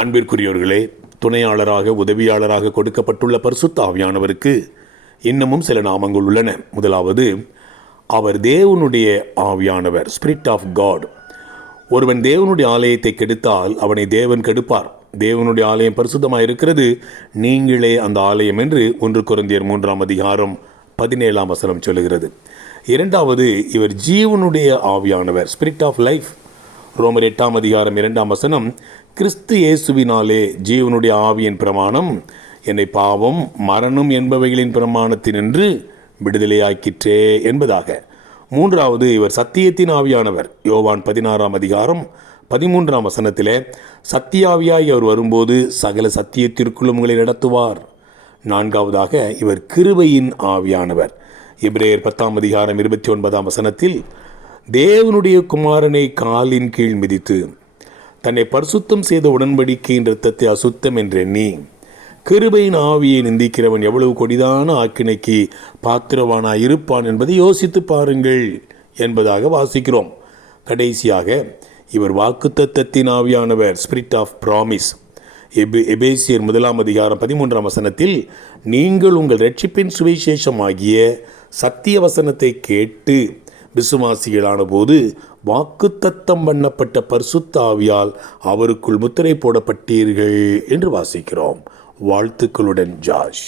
அன்பிற்குரியவர்களே, துணையாளராக உதவியாளராக கொடுக்கப்பட்டுள்ள பரிசுத்த ஆவியானவருக்கு இன்னமும் சில நாமங்கள் உள்ளன. முதலாவது, அவர் தேவனுடைய ஆவியானவர், ஸ்பிரிட் ஆஃப் காட். ஒருவன் தேவனுடைய ஆலயத்தை கெடுத்தால் அவனை தேவன் கெடுப்பார். தேவனுடைய ஆலயம் பரிசுத்தமாக இருக்கிறது, நீங்களே அந்த ஆலயம் என்று 1 கொரிந்தியர் 3:17 சொல்லுகிறது. இரண்டாவது, இவர் ஜீவனுடைய ஆவியானவர், ஸ்பிரிட் ஆஃப் லைஃப். ரோமர் 8:2 கிறிஸ்து இயேசுவினாலே ஜீவனுடைய ஆவியின் பிரமாணம் என்னை பாவம் மரணம் என்பவைகளின் பிரமாணத்தினின்று விடுதலையாக்கிற்றே என்பதாக. மூன்றாவது, இவர் சத்தியத்தின் ஆவியானவர். யோவான் 16:13 சத்தியாவியாய் அவர் வரும்போது சகல சத்தியத்திற்குள்ளும் உங்களை நடத்துவார். நான்காவதாக, இவர் கிருபையின் ஆவியானவர். எபிரேயர் 10:29 தேவனுடைய குமாரனை காலின் கீழ் மிதித்து தன்னை பரிசுத்தம் செய்த உடன்படிக்கையின் இரத்தத்தை அசுத்தம் என்றெண்ணி கிருபையின் ஆவியை நிந்திக்கிறவன் எவ்வளவு கொடிதான ஆக்கினைக்கு பாத்திரவானாய் இருப்பான் என்பதை யோசித்து பாருங்கள் என்பதாக வாசிக்கிறோம். கடைசியாக, இவர் வாக்குத்தத்தத்தின் ஆவியானவர், ஸ்பிரிட் ஆஃப் ப்ராமிஸ். எபேசியர் 1:13 நீங்கள் உங்கள் இரட்சிப்பின் சுவிசேஷமாகிய சத்திய வசனத்தை கேட்டு விசுவாசிகளான போது வாக்குத்தத்தம் பண்ணப்பட்ட பரிசுத்த ஆவியால் அவருக்குள் முத்திரை போடப்பட்டீர்கள் என்று வாசிக்கிறோம். வாழ்த்துக்களுடன் ஜாஷ்.